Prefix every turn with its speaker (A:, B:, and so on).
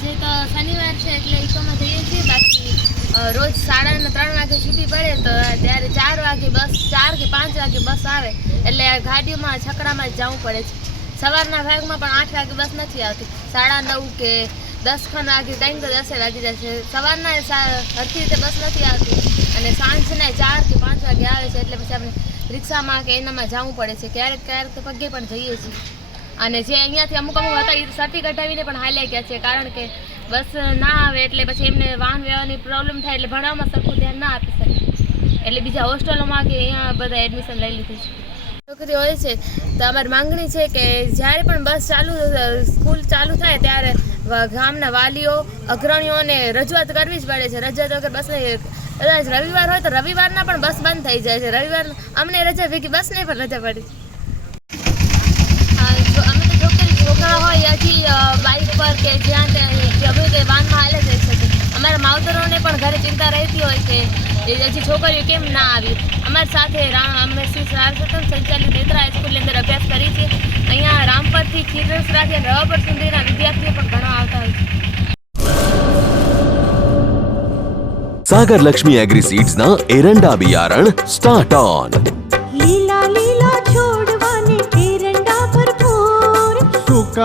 A: આજે તો શનિવાર છે એટલે ઈકોમાં જઈએ છીએ. બાકી રોજ સાડા ત્રણ વાગે છૂટી પડે તો ત્યારે ચાર વાગે બસ, ચાર કે પાંચ વાગે બસ આવે. એટલે ગાડીઓમાં છકડામાં જ જવું પડે છે. સવારના ભાગમાં પણ આઠ વાગે બસ નથી આવતી. સાડા નવ કે દસ ખન વાગે ટાઈમ તો દસે વાગી છે. સવારના હરખી રીતે બસ નથી આવતી. અને સાંજના ચાર કે પાંચ વાગે આવે છે એટલે પછી આપણે રિક્ષામાં કે એનામાં જવું પડે છે. ક્યારેક ક્યારેક તો પગે પણ જઈએ છીએ. અને જે અહીંયાથી અમુક અમુક હતા એ સર્ટી કઢાવીને પણ હાલ્યા ગયા છે, કારણ કે બસ ના આવે એટલે પછી એમને વાહન વ્યવહારની પ્રોબ્લેમ થાય એટલે ભણવામાં સરખું ધ્યાન ના આપી શકે. એટલે બીજા હોસ્ટેલોમાં કે અહીંયા બધા એડમિશન લઈ લીધું છે. છોકરી હોય છે, તો અમારી માંગણી છે કે જ્યારે પણ બસ ચાલુ, સ્કૂલ ચાલુ થાય ત્યારે ગામના વાલીઓ, અગ્રણીઓને રજૂઆત કરવી જ પડે છે. રજૂઆત વગર બસ કદાચ રવિવાર હોય તો રવિવારના પણ બસ બંધ થઈ જાય છે. રવિવાર અમને રજા ભેગી બસને પણ રજા પડી હા, જો અમે તો છોકરી છોકરા હોય હજી અ, બાઇક પર કે જ્યાં ત્યાં ગમે તે વાનમાં હાલે જઈ શકે અમારા માવતરોને પણ ઘરે ચિંતા રહેતી હોય છે. હજી છોકરીઓ કેમ ના આવી? અમારી સાથે અમે શ્રી સારસ્વતમ સંચાલિત નેત્રા હાઈસ્કૂલની અંદર અભ્યાસ કરીએ છીએ અહીંયા રામપરથી ખીરસરાથી અને રવાપર સુધીના વિદ્યાર્થીઓ પણ ઘણા આવતા હોય છે.
B: સાગર લક્ષ્મી એગ્રી સીડ્સના એરંડા બિયારણ સ્ટાર્ટ ઓન
C: લીલા લીલા